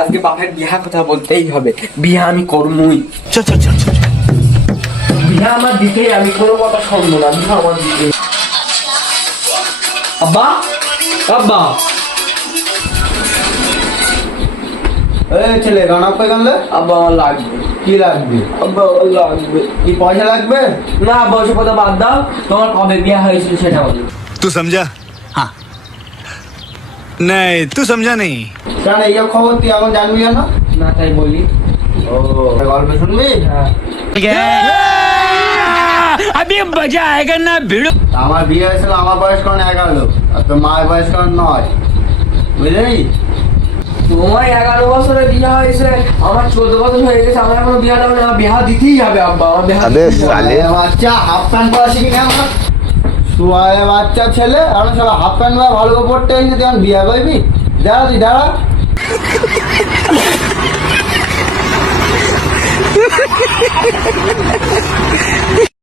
আজকে বাপের বিহা কথা বলতেই হবে, বিহা আমি করবই। বিহা আমার দিতেই, আমি কোনো কথা শুনবো না, বিহা আমার দিতে। আব্বা, আব্বা, এই ছেলে রানা কই গেল? আব্বা আমার লাগবে। কি লাগবে? আব্বা আমার লাগবে। কি পয়সা লাগবে? না বয়সে কথা বাদ দাও, তোমার কবে বিয়া হয়েছিল সেটা বলো। तू समझा? हाँ नहीं तू समझा नहीं। কেন এই খবর তুই এখন জানবি কেন? না তাই বলি। ও গল্প শুনবি? अभी मजा आएगा ना भिड़ो। আমার বিয়ে হয়েছিল আমার বয়স কোন 11 আর তোর মায়ের বয়স কোন 9, বুঝলি? তোমার 11 বছরে বিয়া হয়েছে, আমার 14 বছর হয়ে গেছে, আমার এখনো বিয়া দেওয়া না, বিয়া দিতেই হবে আব্বা, আমার বিয়া আবে দিতেই হবে। সালে। বাচ্চা হাফ প্যান্ট পরা শিখি না আমার শুয়ায় বাচ্চা ছেলে আর সব হাফ প্যান্ট পরা ভালো করে পড়তে হয়েছে, তুই এখন বিয়ে করবি? দাঁড়া তুই দাঁড়া।